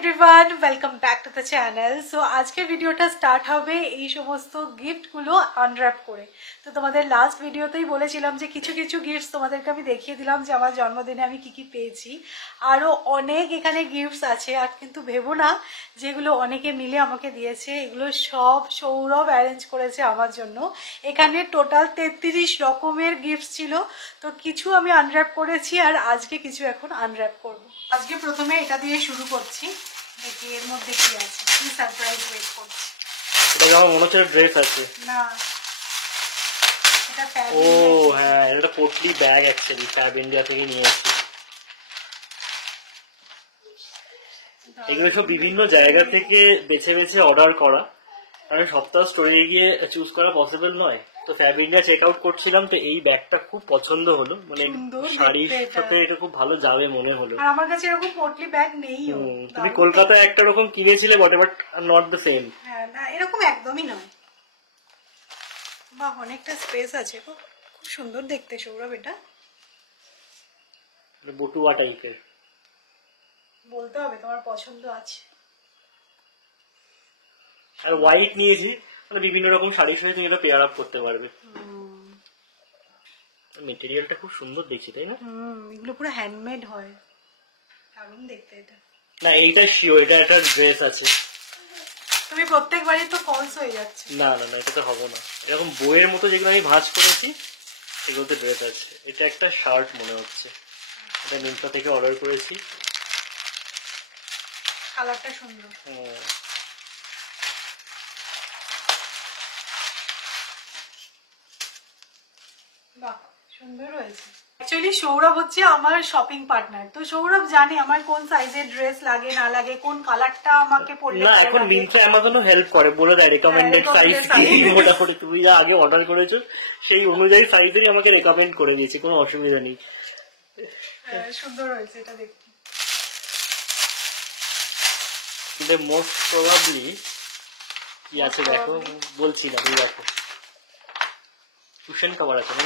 Everyone, welcome back to the channel. So আজকের ভিডিওটা start হবে এই সমস্ত গিফটগুলো আনর্যাপ করে। তো তোমাদের লাস্ট ভিডিওতেই বলেছিলাম যে কিছু কিছু গিফটস তোমাদেরকে আমি দেখিয়ে দিলাম যে আমার জন্মদিনে আমি কি কি পেয়েছি। আরও অনেক এখানে গিফটস আছে, আর কিন্তু ভেবো না যেগুলো অনেকে মিলে আমাকে দিয়েছে, এগুলো সব সৌরভ অ্যারেঞ্জ করেছে আমার জন্য। এখানে টোটাল 33 রকমের গিফটস ছিল, তো কিছু আমি আনর্যাপ করেছি আর আজকে কিছু এখন আনর্যাপ করব। আজকে প্রথমে এটা দিয়ে শুরু করছি, দেখি এর মধ্যে কি আছে, কি সারপ্রাইজ ওয়েট করছি। এটা যেমন মনে হচ্ছে ড্রেস আছে না, এটা ফ্যাব। ও হ্যাঁ, এটা potli bag actually fab India থেকে নিয়ে এসেছি। এগুলো সব বিভিন্ন জায়গা থেকে বেছে বেছে অর্ডার করা, কারণ সপ্তাহ স্টোরে গিয়ে চুজ করা পসিবল নয়। তো ফ্যাব ইন্ডিয়া চেক আউট করছিলাম, তো এই ব্যাগটা খুব পছন্দ হলো, মানে শাড়ির সাথে এটা খুব ভালো যাবে মনে হলো। আর আমার কাছে এরকম পোটলি ব্যাগ নেই। তুমি কলকাতায় একটা রকম কিনেছিলে বটে, বাট নট দ্য সেম। হ্যাঁ না, এরকম একদমই নয়। বাহ, অনেকটা স্পেস আছে, খুব সুন্দর দেখতে সৌরভ। এটা বটুয়া টাইপের, বলতে হবে তোমার পছন্দ আছে। আর হোয়াইট নিয়েছি, মানে বিভিন্ন রকম শাড়ির সাথে তুমি এটা পেয়ার আপ করতে পারবে। মেটেরিয়ালটা খুব সুন্দর দেখছি, তাই না? এগুলো পুরো হ্যান্ডমেড হয়, দারুণ দেখতে এটা। না এইটা শিওর, এটা একটা ড্রেস আছে। তুমি প্রত্যেকবারই তো ফলস হয়ে যাচ্ছে। না না না, এটা তো হবে না। এরকম বইয়ের মতো যেগুলো আমি ভাঁজ করেছি সেগুলোতে ড্রেস আছে। এটা একটা শার্ট মনে হচ্ছে, এটা মিন্ত্রা থেকে অর্ডার করেছি। কালারটা সুন্দর। বাহ, সুন্দর হয়েছে। অ্যাকচুয়ালি সৌরভ হচ্ছে আমার শপিং পার্টনার, তো সৌরভ জানে আমার কোন সাইজের ড্রেস লাগে না লাগে, কোন কালারটা আমাকে পরলে না, এখন মিন্ত্রা অ্যামাজনও হেল্প করে, বলে দেয় রেকমেন্ডেড সাইজ মোটামুটি তুমি যা আগে অর্ডার করেছো সেই অনুযায়ী সাইজেই আমাকে রেকমেন্ড করে দিয়েছে, কোনো অসুবিধা নেই। সুন্দর হয়েছে এটা দেখতে। কিন্তু মোস্ট প্রবাবলি কি আছে দেখো, বলছি না, তুমি দেখো কুশন কভার আছে না?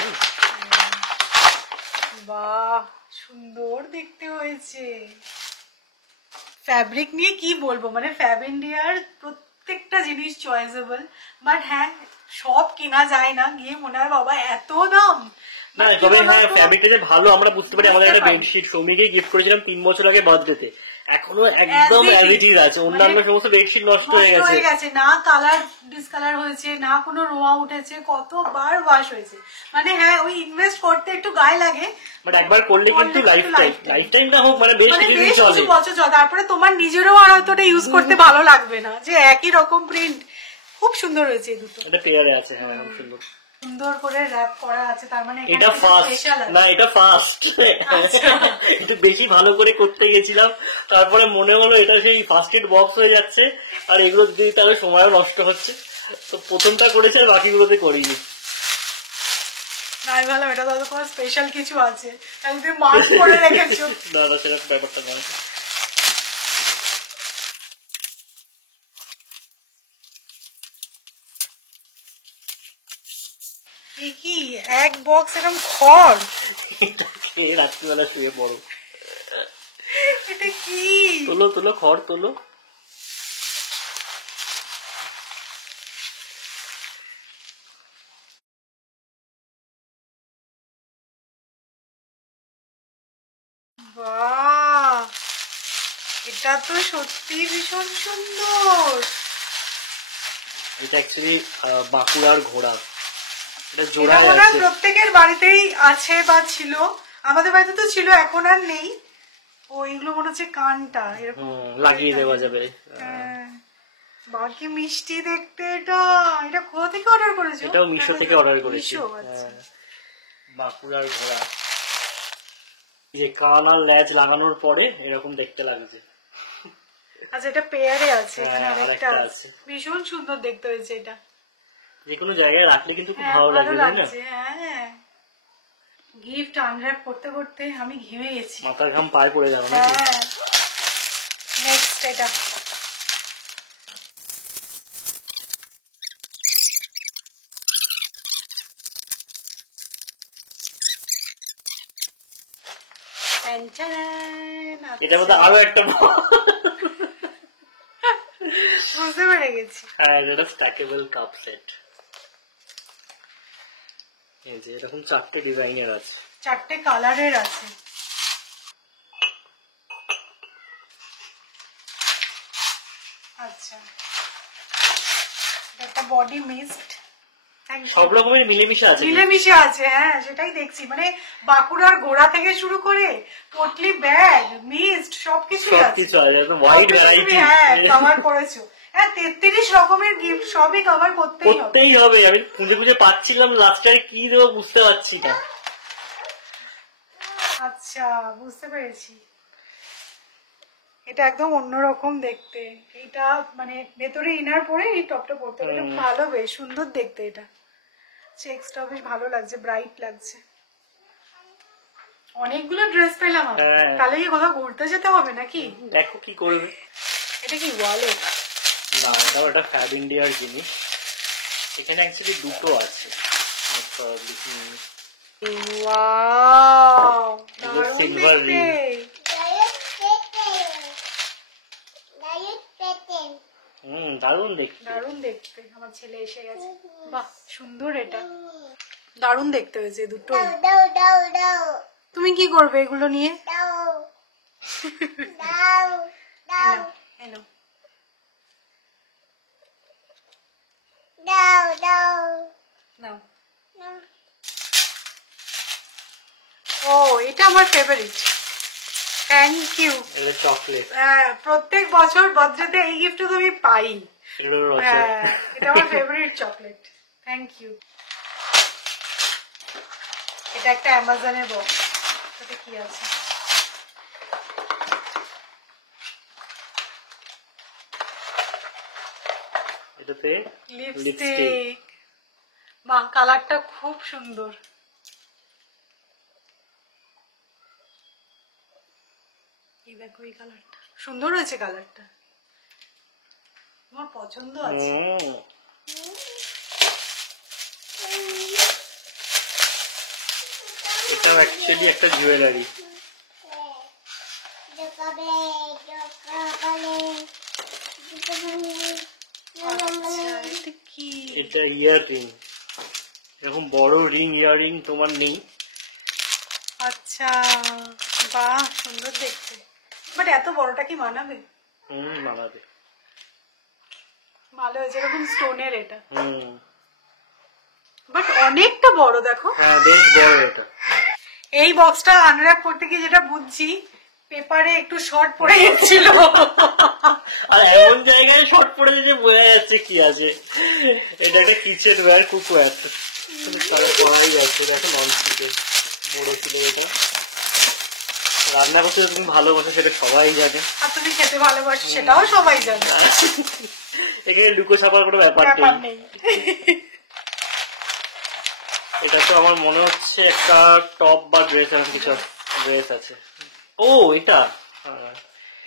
বাহ, সুন্দর দেখতে হয়েছে। ফ্যাব্রিক নিয়ে কি বলবো, মানে ফ্যাব ইন্ডিয়ার প্রত্যেকটা জিনিস চয়েসেবল, বাট হ্যাঁ সব কেনা যায় না, গিয়ে মনে হয় বাবা এত দাম। না তবে হ্যাঁ, ফ্যাব্রিকটা ভালো আমরা বুঝতে পারি। আমাদের একটা বেডশিট সৌমিকে গিফট করেছিলাম 3 বছর আগে বার্থডেতে, এখনো একদম অ্যাজিটিভ আছে। অন্যান্য সমস্ত বেডশিট নষ্ট হয়ে গেছে, না কালার ডিসকালার হয়েছে, না কোনো রোয়া উঠেছে, কতবার ওয়াশ হয়েছে। মানে হ্যাঁ, ওই ইনভেস্ট করতে একটু গায়ে লাগে, বাট একবার করলে কিন্তু লাইফ টাইম না হোক, মানে বেশ কিছু বছর চলে। তারপরে তোমার নিজেরও আর অতটা ইউজ করতে ভালো লাগবে না, যে একই রকম প্রিন্ট। খুব সুন্দর হয়েছে এই দুটো, এটা পেয়ারে আছে। হ্যাঁ সুন্দর, সুন্দর করে র‍্যাপ করা আছে। তার মানে এটা ফার্স্ট না, এটা ফার্স্ট। একটু বেশি ভালো করে করতে গেছিলাম, তারপরে মনে হলো এটা সেই ফার্স্ট এড বক্স হয়ে যাচ্ছে, আর এগুলো দিতে তাহলে সময়ও নষ্ট হচ্ছে, তো প্রথমটা করেছে আর বাকিগুলোতে করিনি। না আমি ভাবলাম এটা তো কোনো স্পেশাল কিছু আছে, তাহলে তুমি মার্ক করে রেখেছো। না না, সেরকম ব্যাপারটা নয়। কি এক বক্স এরকম খড়, খেয়ে রাত্রিবেলা শুয়ে পড়ো। এটা কি? তোলো তোলো, খড় তোলো। বাহ, এটা তো সত্যি ভীষণ সুন্দর। এটা অ্যাকচুয়ালি বাঁকুড়ার ঘোড়া, এটা জোড়া আছে। প্রত্যেকের বাড়িতেই আছে বা ছিল, আমাদের বাড়িতে তো ছিল, এখন আর নেই। ও এগুলো মনে হচ্ছে কানটা এরকম লাগিয়ে দেওয়া যাবে। বাকি মিষ্টি দেখতে। এটা এটা কোথা থেকে অর্ডার করেছো? এটাও মিশো থেকে অর্ডার করেছি। বাঁকুড়ার ঘোড়া, এই যে কান আর লেজ লাগানোর পরে এরকম দেখতে লাগছে। আচ্ছা, এটা পেয়ারে আছে, এখানে আরেকটা আছে। ভীষণ সুন্দর দেখতে হয়েছে এটা, যে কোনো জায়গায় রাখলে কিন্তু খুব ভালো লাগছে। হ্যাঁ, গিফট আনর্যাপ করতে করতে আমি ঘেমে গেছি, মাথার ঘাম পায়ে পড়ে যাবে। হ্যাঁ, নেক্সট এটা এটা বোধহয় আরো একটা বুঝতে পেরে গেছি। হ্যাঁ, এটা স্ট্যাকেবল কাপ সেট। এই যে এরকম 4টে ডিজাইনের আছে, 4টে কালারের আছে। আচ্ছা, একটা বডি মিস্ট, সব রকমের মিলেমিশে আছে। মিলেমিশে আছে, হ্যাঁ সেটাই দেখছি। মানে বাঁকুড়ার গোড়া থেকে শুরু করে পটলি ব্যাগ, মিস্ট সবকিছু আছে। Wide variety. হ্যাঁ, কভার করেছো। হ্যাঁ, 33 রকমের গিফট, সবই কভার করতেই হবে। আমি খুঁজে খুঁজে পাচ্ছিলাম লাস্ট টাইম কি দেবো, বুঝতে পারছি না। আচ্ছা, বুঝতে পেরেছি। এটা একদম অন্যরকম দেখতে। এটা মানে ভেতরে ইনার পরে এই টপটা পরতে গেলে ভালো, বেশ সুন্দর দেখতে। এটা চেকসটা বেশ ভালো লাগছে, ব্রাইট লাগছে। অনেকগুলো ড্রেস পেলাম আমি। তাহলে কি কোথাও ঘুরতে যেতে হবে নাকি? দেখো কি করবে। এটা কি ওয়ালেট? না, এটাও একটা ফ্যাব ইন্ডিয়ার জিনিস। এখানে অ্যাকচুয়ালি দুটো আছে। Wow, silver ring. দারুণ দেখতে, দারুণ দেখতে। আমার ছেলে এসে গেছে। বাহ, সুন্দর। এটা দারুণ দেখতে হয়েছে দুটো। তুমি কি করবে এগুলো নিয়ে? ও, এটা আমার ফেভারিট। Thank you. এটা চকলেট। হ্যাঁ, প্রত্যেক বছর বার্থডেতে এই গিফট তো আমি পাই। হ্যাঁ, এটা আমার ফেভারিট চকলেট। Thank you. এটা একটা অ্যামাজনের বক্স। এটাতে কি আছে? এটাতে লিপস্টিক। বাহ, কালারটা খুব সুন্দর। এই দেখো, এই কালারটা সুন্দর হয়েছে। কালারটা আমার পছন্দ আছে। এটাও অ্যাকচুয়ালি একটা জুয়েলারি। এটা ইয়াররিং। এরকম বড় রিং, ইয়াররিং তোমার নেই? আচ্ছা, বাহ, সুন্দর দেখতে। বাট এত বড়টা কি মানাবে? মানাবে। ভালো হয়েছে, এরকম স্টোনের। এটা বাট অনেকটা বড়। দেখো, হ্যাঁ বেশ বড় এটা। এই বক্সটা আনর্যাপ করতে গিয়ে যেটা বুঝছি, পেপারে একটু শর্ট পড়ে গেছিল। আর এমন জায়গায় শর্ট পড়ে যে বোঝা যাচ্ছে কি আছে। এটা একটা কিচেন ওয়্যার, কুকওয়্যার। পড়াই যাচ্ছে। দেখো ননস্টিকের বড় ছিল এটা। রান্না করতে তুমি ভালোবাসো সেটা সবাই জানে, আর তুমি খেতে ভালোবাসো সেটাও সবাই জানে। এখানে লুকো ছাপার কোনো ব্যাপার নেই। এটা তো আমার মনে হচ্ছে একটা টপ বা ড্রেস, এমন কিছু ড্রেস আছে। ও, এটা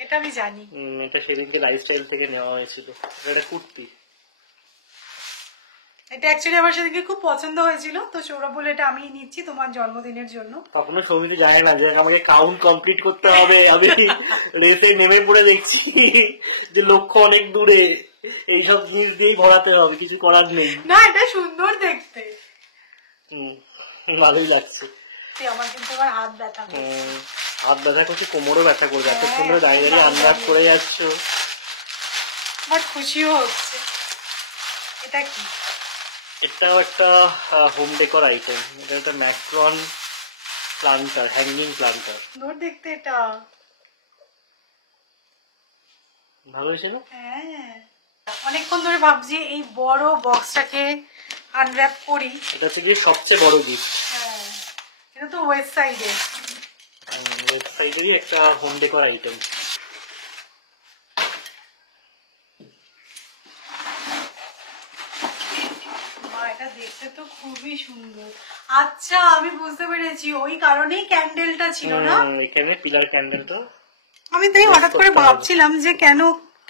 এটা আমি জানি। এটা সেদিনকে লাইফস্টাইল থেকে নেওয়া হয়েছিল। এটা কুর্তি। এটা অ্যাকচুয়ালি আমার সেদিকে খুব পছন্দ হয়েছিল, তো সৌরভ বলে এটা আমি নিচ্ছি তোমার জন্মদিনের জন্য। তখনও সৌমিতি জানে না যে আমাকে কাউন্ট কমপ্লিট করতে হবে। আমি রেসে নেমে পড়ে দেখছি যে লক্ষ্য অনেক দূরে, এইসব জিনিস দিয়েই ভরাতে হবে, কিছু করার নেই। না, এটা সুন্দর দেখতে। ভালোই লাগছে। আমার কিন্তু আমার হাত ব্যথা করছে। হাত ব্যথা করছে, কোমরও ব্যথা করবে। এত সুন্দর দাঁড়িয়ে দাঁড়িয়ে আনরাপ করে যাচ্ছ। বাট খুশিও হচ্ছে। এটা কি? এটাও একটা হোম ডেকোর আইটেম। এটা একটা ম্যাক্রন প্লান্টার, হ্যাঙ্গিং প্লান্টার। সুন্দর দেখতে। এটা ভালো হয়েছে না? হ্যাঁ, অনেকক্ষণ ধরে ভাবছি এই বড় বক্সটাকে আনর্যাপ করি। এটা হচ্ছে কি সবচেয়ে বড় গিফট। হ্যাঁ, এটা তো ওয়েস্ট সাইডে। ওয়েস্ট সাইডেরই একটা হোম ডেকোর আইটেম। এটা দেখতে তো খুবই সুন্দর। আচ্ছা, আমি বুঝতে পেরেছি, ওই কারণেই ক্যান্ডেলটা ছিল না এখানে পিলার ক্যান্ডেলটা। আমি তাই হঠাৎ করে ভাবছিলাম যে কেন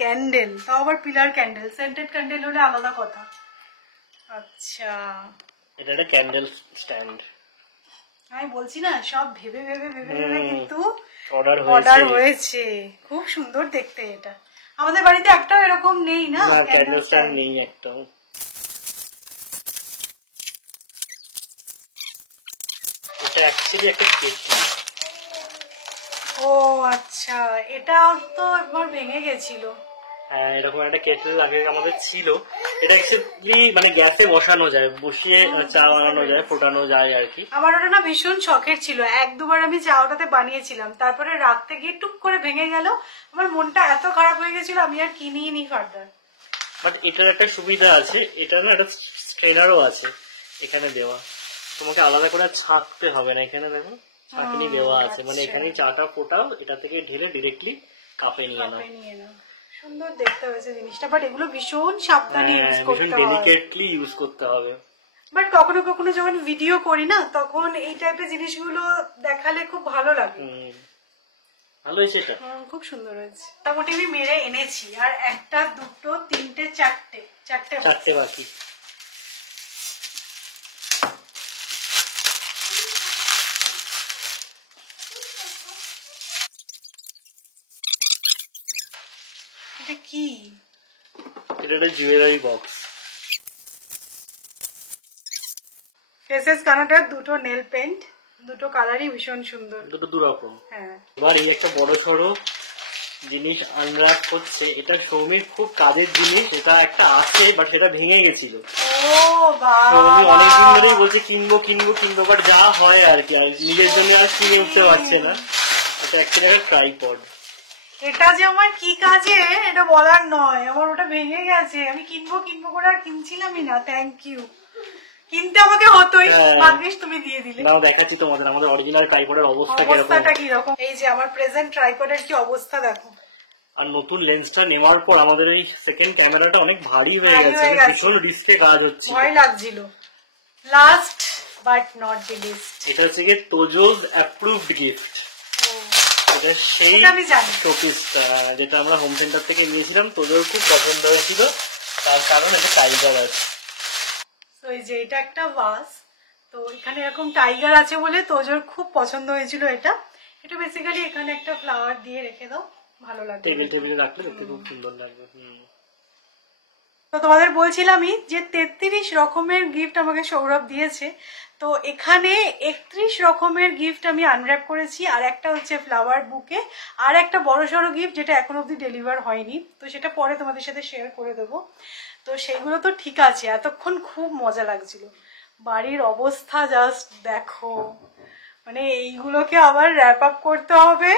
ক্যান্ডেল, তাও আবার পিলার ক্যান্ডেল। সেন্টেড ক্যান্ডেল হলে আলাদা কথা। আচ্ছা, এটা একটা ক্যান্ডেল স্ট্যান্ড। আমি বলছি না, সব ভেবে ভেবে ভেবে ভেবে কিন্তু অর্ডার হয়েছে। খুব সুন্দর দেখতে এটা। আমাদের বাড়িতে একটাও এরকম নেই না, ক্যান্ডেল স্ট্যান্ড নেই একটাও। এটা অ্যাকচুয়ালি একটা কেটলি। ও আচ্ছা, এটাও তো একবার ভেঙে গেছিল। হ্যাঁ, এরকম একটা কেটল আগে আমাদের ছিল। এটা অ্যাকচুয়ালি মানে গ্যাসে বসানো যায়, বসিয়ে চা বানানো যায়, ফোটানো যায় আর কি। আমার ওটা না ভীষণ শখের ছিল, এক দুবার আমি চা ওটাতে বানিয়েছিলাম, তারপরে রাখতে গিয়ে টুক করে ভেঙে গেল। আমার মনটা এত খারাপ হয়ে গেছিল, আমি আর কিনিই নি ফার্দার। বাট এটার একটা সুবিধা আছে, এটা না একটা স্ট্রেনারও আছে এখানে দেওয়া, তোমাকে আলাদা করে ছাঁকতে হবে না। এখানে দেখো ছাঁকনি দেওয়া আছে, মানে এখানে চাটা ফোটাও, এটা থেকে ঢেলে ডিরেক্টলি কাপে নিয়ে নাও। সুন্দর দেখতে হয়েছে জিনিসটা, বাট এগুলো ভীষণ সাবধানে ইউজ করতে হবে, ডেলিকেটলি ইউজ করতে হবে। বাট কখনো কখনো যখন ভিডিও করি না, তখন এই টাইপের জিনিসগুলো দেখালে খুব ভালো লাগে। ভালো হয়েছে এটা, খুব সুন্দর হয়েছে। মোটামুটি আমি মেরে এনেছি, আর একটা দুটো তিনটে চারটে বাকি। এটা কি? এটা একটা জুয়েলারি বক্স। ফেসেস কানাডার দুটো নেল পেন্ট, দুটো কালারই ভীষণ সুন্দর, দুটো দু রকম। হ্যাঁ। এবার এই একটা বড় সড়ো জিনিস আনর‍্যাপ হচ্ছে, এটা সৌমির খুব কাজের জিনিস, এটা একটা আছে বাট সেটা ভেঙে গেছিল। ও বাবা, সৌমি অনেকদিন ধরেই বলছে কিনবো বাট যা হয় আর কি, আর নিজের জন্য আর কিনে উঠতে পারছে না। এটা অ্যাকচুয়ালি একটা ট্রাইপড। এটা যে আমার কি কাজে এটা বলার নয়, আমার ওটা ভেঙে গেছে, আমি কিনবো করে আর কিনছিলামই না। থ্যাংক ইউ, কিনতে আমাকে হতোই, ভাগ্যিস তুমি দিয়ে দিলে। নাও দেখাচ্ছি তোমাদের আমাদের অরিজিনাল ট্রাইপডের অবস্থাটা কি রকম। এই যে আমার প্রেজেন্ট ট্রাইপডের কি অবস্থা দেখো। আর নতুন লেন্সটা নেওয়ার পর আমাদের এই সেকেন্ড ক্যামেরাটা অনেক ভারী হয়ে গেছে, ভীষণ রিস্কে কাজ হচ্ছে, ভয় লাগছিল। Last but not the least, এটা হচ্ছে কি তোজোস অ্যাপ্রুভড গিফট। এটা সেই শোপিসটা যেটা আমরা হোম সেন্টার থেকে নিয়েছিলাম, তোজোর খুব পছন্দ হয়েছিল, তার কারণ এটা টাইগার আছে। তো এই যে এটা একটা ভাস, তো এখানে এরকম টাইগার আছে বলে তোজোর খুব পছন্দ হয়েছিল এটা। এটা বেসিক্যালি এখানে একটা ফ্লাওয়ার দিয়ে রেখে দাও, ভালো লাগবে, টেবিলে রাখলে দেখতে খুব সুন্দর লাগবে। তো তোমাদের বলছিলামই যে 33 রকমের গিফট আমাকে সৌরভ দিয়েছে, তো এখানে 31 রকমের গিফট আমি আনর্যাপ করেছি, আর একটা হচ্ছে ফ্লাওয়ার বুকে, আর একটা বড়সড় গিফট যেটা এখন অবধি ডেলিভার হয়নি, তো সেটা পরে তোমাদের সাথে শেয়ার করে দেবো। তো সেইগুলো তো ঠিক আছে, এতক্ষণ খুব মজা লাগছিল। বাড়ির অবস্থা জাস্ট দেখো, মানে এইগুলোকে আবার র্যাপ আপ করতে হবে,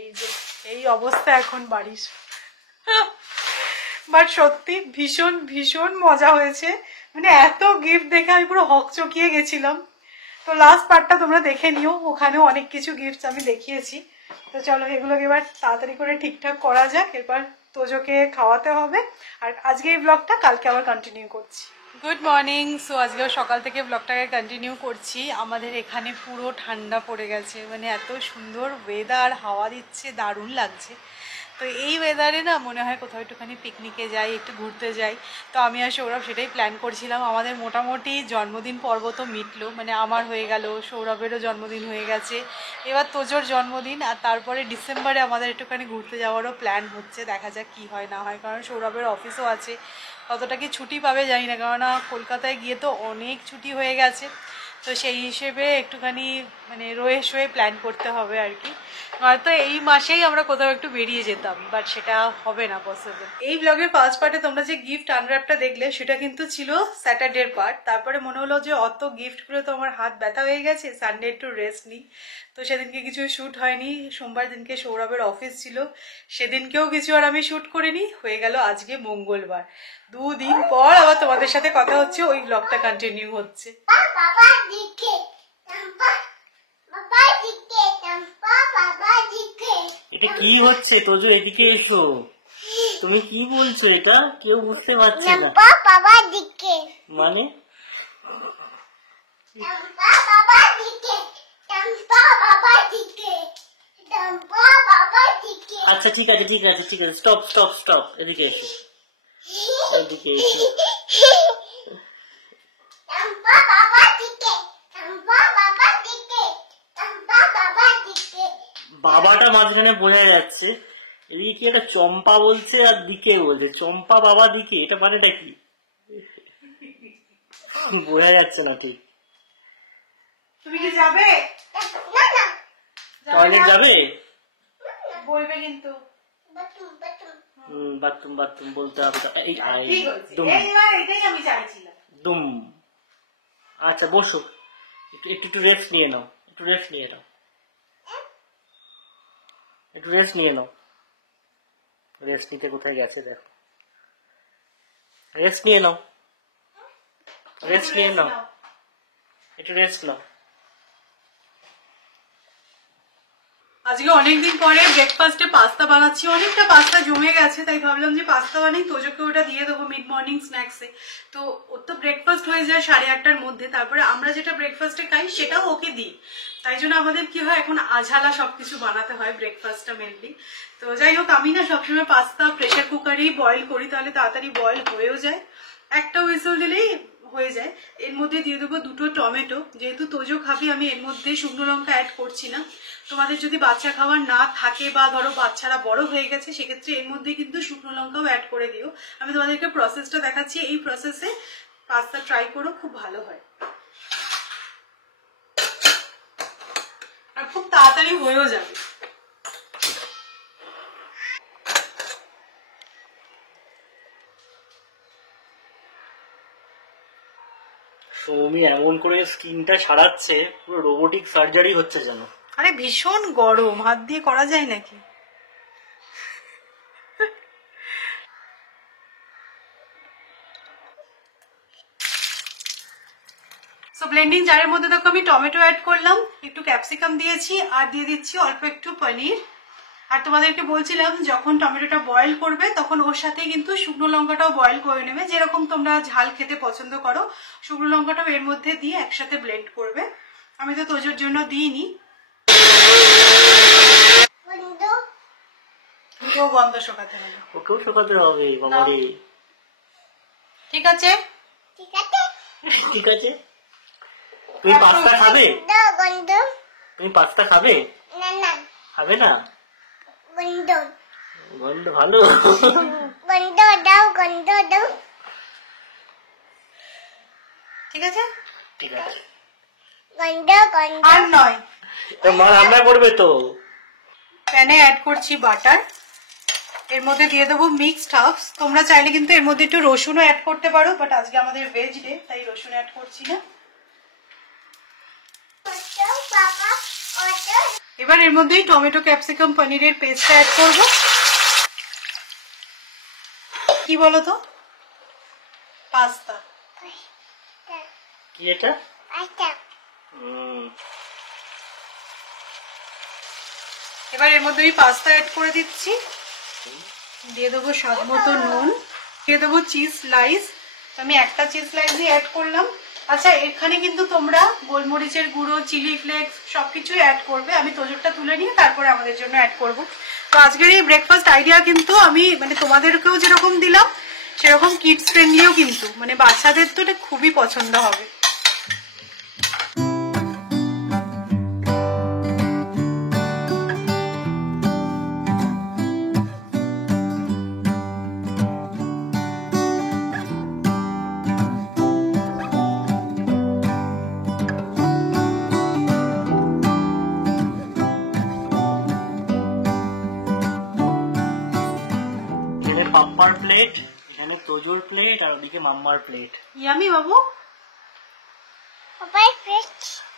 এই যে এই অবস্থা এখন বাড়ির। বাট সত্যি ভীষণ ভীষণ মজা হয়েছে, মানে এত গিফট দেখে আমি পুরো হকচকিয়ে গেছিলাম। তো লাস্ট পার্টটা তোমরা দেখে নিও, ওখানেও অনেক কিছু গিফট আমি দেখিয়েছি। তো চলো এগুলোকে এবার তাড়াতাড়ি করে ঠিকঠাক করা যাক, এরপর তোজোকে খাওয়াতে হবে। আর আজকে এই ব্লগটা কালকে আবার কন্টিনিউ করছি। Good morning. সো আজকেও সকাল থেকে ব্লগটাকে কন্টিনিউ করছি। আমাদের এখানে পুরো ঠান্ডা পড়ে গেছে, মানে এত সুন্দর ওয়েদার, হাওয়া দিচ্ছে, দারুণ লাগছে। তো এই ওয়েদারে না মনে হয় কোথাও একটুখানি পিকনিকে যাই, একটু ঘুরতে যাই। তো আমি আর সৌরভ সেটাই প্ল্যান করছিলাম। আমাদের মোটামুটি জন্মদিন পর্ব তো মিটলো, মানে আমার হয়ে গেল, সৌরভেরও জন্মদিন হয়ে গেছে, এবার তোজোর জন্মদিন, আর তারপরে ডিসেম্বরে আমাদের একটুখানি ঘুরতে যাওয়ারও প্ল্যান হচ্ছে। দেখা যাক কী হয় না হয়, কারণ সৌরভের অফিসও আছে, কতটা কি ছুটি পাবে জানি না, কেননা কলকাতায় গিয়ে তো অনেক ছুটি হয়ে গেছে। তো সেই হিসেবে একটুখানি মানে রয়ে শয়ে প্ল্যান করতে হবে আর কি। নয়তো এই মাসেই আমরা কোথাও একটু বেরিয়ে যেতাম, বাট সেটা হবে না পসিবল। এই ব্লগের ফার্স্ট পার্টে তোমরা যে গিফট আনর্যাপটা দেখলে, সেটা কিন্তু ছিল স্যাটারডের পার্ট। তারপরে মনে হলো যে অত গিফটগুলো তো আমার হাত ব্যথা হয়ে গেছে, সানডে একটু রেস্ট নিই। তো সেদিনকে কিছু শ্যুট হয়নি, সোমবার দিনকে সৌরভের অফিস ছিল, সেদিনকেও কিছু আর আমি শ্যুট করিনি। হয়ে গেল আজকে মঙ্গলবার, 2 দিন পর আবার তোমাদের সাথে কথা হচ্ছে, ওই ব্লগটা কন্টিনিউ হচ্ছে। এটা কি হচ্ছে তোজো, এদিকে এসো, তুমি কি বলছো? এটা কেউ বুঝতে পারছে না মানে। আচ্ছা ঠিক আছে স্টপ এদিকে এসো, এদিকে এসো। বাবাটা মাঝখানে বোঝা যাচ্ছে, এদিকে কি একটা চম্পা বলছে আর দিকে বলছে, চম্পা বাবা দিকে, এটা মানেটা কি বোঝা যাচ্ছে না ঠিক। তুমি কি যাবে? টয়লেট যাবে? বলবে কিন্তু বাথরুম বাথরুম বলতে হবে তো। এটাই আমি চাইছিলাম। দুম। আচ্ছা বসো, একটু একটু রেস্ট নিয়ে নাও, একটু রেস্ট নিয়ে নাও, একটু রেস্ট নিয়ে নাও। রেস্ট নিতে কোথায় গেছে দেখো, রেস্ট নিয়ে নাও, রেস্ট নিয়ে নাও, একটু রেস্ট নাও। আজকে অনেকদিন পরে ব্রেকফাস্টে পাস্তা বানাচ্ছি, অনেকটা পাস্তা জমে গেছে, তাই ভাবলাম যে পাস্তা বানাই, তোজোকে ওটা দিয়ে দেবো মিড মর্নিং স্ন্যাক্সে। তো ওর তো ব্রেকফাস্ট হয়ে যায় 8:30টার মধ্যে, তারপরে আমরা যেটা ব্রেকফাস্টে খাই সেটাও ওকে দিই। তাই জন্য আমাদের কি হয়, এখন আঝালা সবকিছু বানাতে হয় ব্রেকফাস্টটা মেনলি। তো যাই হোক, আমি না সবসময় পাস্তা প্রেশার কুকারেই বয়েল করি, তাহলে তাড়াতাড়ি বয়েল হয়েও যায়, একটা হুইসেল দিলেই হয়ে যায়। এর মধ্যে দিয়ে দেবো 2টো টমেটো, যেহেতু তোজো খাবি আমি এর মধ্যে শুকনো লঙ্কা অ্যাড করছি না। তোমাদের যদি বাচ্চা খাবার না থাকে বা ধরো বাচ্চারা বড় হয়ে গেছে, সেক্ষেত্রে এর মধ্যে কিন্তু শুকনো লঙ্কাও অ্যাড করে দিও। আমি তোমাদেরকে প্রসেসটা দেখাচ্ছি, এই প্রসেসে পাস্তা ট্রাই করো, খুব ভালো হয় আর খুব তাড়াতাড়ি হয়েও যাবে। সৌমি এমন করে স্কিনটা সারাচ্ছে, পুরো রোবোটিক সার্জারি হচ্ছে যেন। আরে ভীষণ গরম, হাত দিয়ে করা যায় নাকি? সো ব্লেন্ডিং জারের মধ্যে দেখো আমি টমেটো অ্যাড করলাম, একটু ক্যাপসিকাম দিয়েছি, আর দিয়ে দিচ্ছি অল্প একটু পনির। আর তোমাদেরকে বলছিলাম যখন টমেটোটা বয়েল করবে তখন ওর সাথে কিন্তু শুকনো লঙ্কাটাও বয়েল করে নেবে, যেরকম তোমরা ঝাল খেতে পছন্দ করো, শুকনো লঙ্কাটাও এর মধ্যে দিয়ে একসাথে ব্লেন্ড করবে। আমি তো তোজোর জন্য দিইনি, ওকেও গন্ধ শোকাতে হবে, ওকেও শোকাতে হবে বাবারে। ঠিক আছে ঠিক আছে, তুমি পাস্তা খাবে? তুমি পাস্তা খাবে? খাবে না? গন্ধ ভালো। ঠিক আছে ঠিক আছে, আর নয়, মা রান্না করবে তো। প্যানে অ্যাড করছি বাটার, এর মধ্যে দিয়ে দেবো মিক্সড হার্বস। তোমরা চাইলে কিন্তু এর মধ্যে একটু রসুনও অ্যাড করতে পারো, বাট আজকে আমাদের ভেজ ডে তাই রসুন অ্যাড করছি না। এবার এর মধ্যেই টমেটো ক্যাপসিকাম পনিরের পেস্টটা অ্যাড করব। কি বলো তো? পাস্তা। কি এটা? এবার এর মধ্যে আমি পাস্তা অ্যাড করে দিচ্ছি, দিয়ে দেবো স্বাদ মতো নুন, দিয়ে দেবো চিজ স্লাইস, আমি একটা চিজ স্লাইসই অ্যাড করলাম। আচ্ছা, এখানে কিন্তু তোমরা গোলমরিচের গুঁড়ো, চিলি ফ্লেক্স সবকিছুই অ্যাড করবে, আমি তোজোরটা তুলে নিয়ে তারপরে আমাদের জন্য অ্যাড করব। তো আজকের এই ব্রেকফাস্ট আইডিয়া কিন্তু আমি মানে তোমাদেরকেও যেরকম দিলাম সেরকম কিডস ফ্রেন্ডলিও, কিন্তু মানে বাচ্চাদের তো এটা খুবই পছন্দ হবে। পাপ্পার প্লেট, এখানে তোজোর প্লেট, আর ওদিকে মাম্মার প্লেট। ইয়ামি বাবু,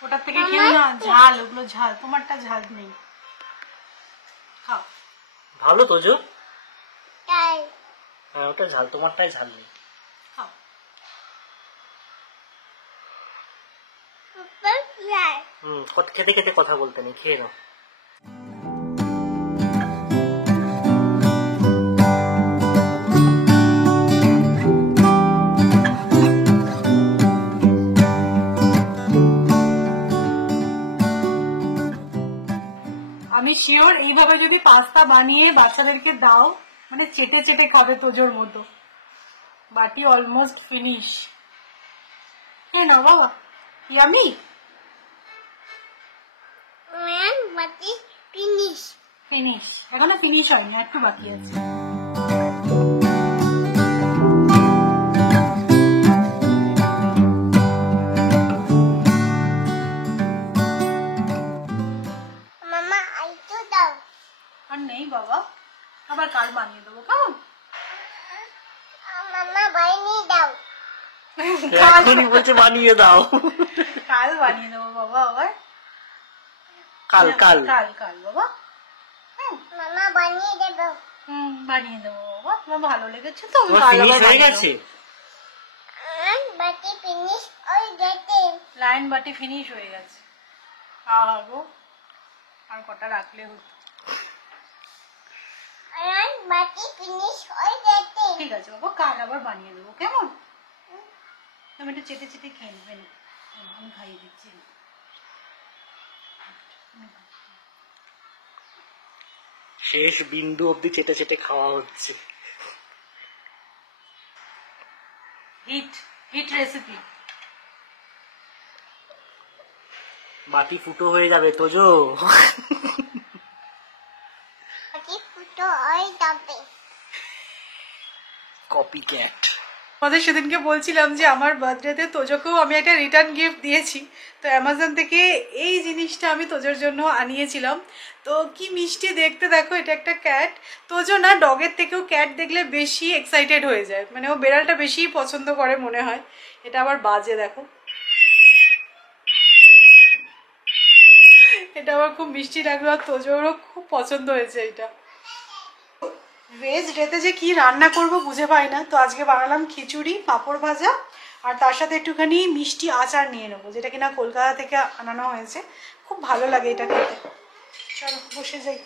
ওটার থেকে কেউ না, ঝাল, ওগুলো ঝাল, তোমারটা ঝাল নেই, খাও। ভালো তোজো, হ্যাঁ ওটা ঝাল, তোমারটাই ঝাল নেই, খাও। খেতে খেতে কথা বলতে নেই, খেয়ে নাও। আমি শিওর এইভাবে যদি পাস্তা বানিয়ে বাচ্চাদেরকে দাও, মানে চেটে চেটে খাবে তোজোর মতো। বাটি অলমোস্ট ফিনিশ। হ্যাঁ না বাবা, ইয়ামি। ফিনিশ, এখনো ফিনিশ হয়নি, একটু বাকি আছে। আর নেই বাবা, আবার কাল বানিয়ে দেবো কেমন? এখনই বলছে বানিয়ে দাও। কাল বানিয়ে দেবো বাবা, আবার কাল কাল কাল কাল বাবা। বানিয়ে দেবো বাবা, তোমার ভালো লেগেছে তো আমি কাল আবার হয়ে বানিয়ে গেছে। দেবো। লাইন বাটি ফিনিশ হয়ে গেছে। গো আর কটা রাখলে হতো। ঠিক আছে বাবা, কাল আবার বানিয়ে দেবো কেমন? তুমি একটু চেটে চেটে খেয়ে নেবে না, আমি খাইয়ে দিচ্ছি। শেষ বিন্দু অব্দি চেটে চেটে খাওয়া হচ্ছে। Hit hit recipe. বাটি ফুটো হয়ে যাবে তোজো। Copy cat. আমাদের সেদিনকে বলছিলাম যে আমার বার্থডেতে তোজোকেও আমি একটা রিটার্ন গিফট দিয়েছি, তো অ্যামাজন থেকে এই জিনিসটা আমি তোজোর জন্য আনিয়েছিলাম। তো কি মিষ্টি দেখতে, দেখো এটা একটা ক্যাট। তোজো না ডগের থেকেও ক্যাট দেখলে বেশি এক্সাইটেড হয়ে যায়, মানে ও বেড়ালটা বেশি পছন্দ করে মনে হয়। এটা আবার বাজে দেখো, এটা আমার খুব মিষ্টি লাগলো, আর তোজোরও খুব পছন্দ হয়েছে এটা। ভেজ ডেতে যে কি রান্না করব বুঝে পাই না, তো আজকে বানালাম খিচুড়ি, পাঁপড় ভাজা, আর তার সাথে একটুখানি মিষ্টি আচার নিয়ে নেবো, যেটা কিনা কলকাতা থেকে আনানো হয়েছে। খুব ভালো লাগে এটা খেতে। চলো বসে যাই।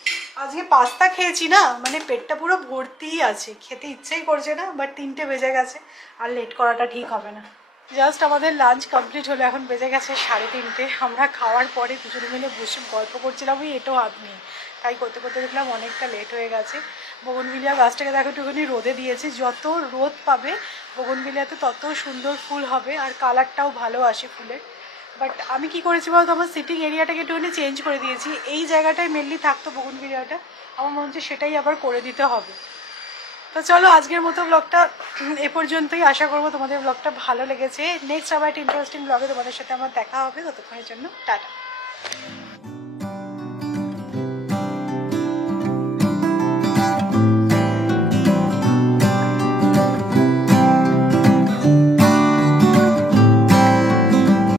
আজকে পাস্তা খেয়েছি না, মানে পেটটা পুরো ভর্তিই আছে, খেতে ইচ্ছেই করছে না, বাট 3টে বেজে গেছে, আর লেট করাটা ঠিক হবে না। জাস্ট আমাদের লাঞ্চ কমপ্লিট হলো, এখন বেজে গেছে 3:30। আমরা খাওয়ার পরে দুজনে মিলে বসে গল্প করছিলাম, ওই এটো হাত নিয়ে। তাই করতে করতে দেখলাম অনেকটা লেট হয়ে গেছে। বগনভিলিয়া গাছটাকে দেখো একটুখানি রোদে দিয়েছে, যত রোদ পাবে বগনভিলিয়াতে তত সুন্দর ফুল হবে, আর কালারটাও ভালো আসে ফুলের। বাট আমি কি করেছি বলতো, আমার সিটিং এরিয়াটাকে একটুখানি চেঞ্জ করে দিয়েছি। এই জায়গাটায় মেনলি থাকতো বগনভিলিয়াটা, আমার মনে হচ্ছে সেটাই আবার করে দিতে হবে। তো চলো আজকের মতো ব্লগটা এ পর্যন্তই। আশা করবো তোমাদের ব্লগটা ভালো লেগেছে। নেক্সট আবার একটা ইন্টারেস্টিং ব্লগে তোমাদের সাথে আমার দেখা হবে। ততক্ষণের জন্য টাটা।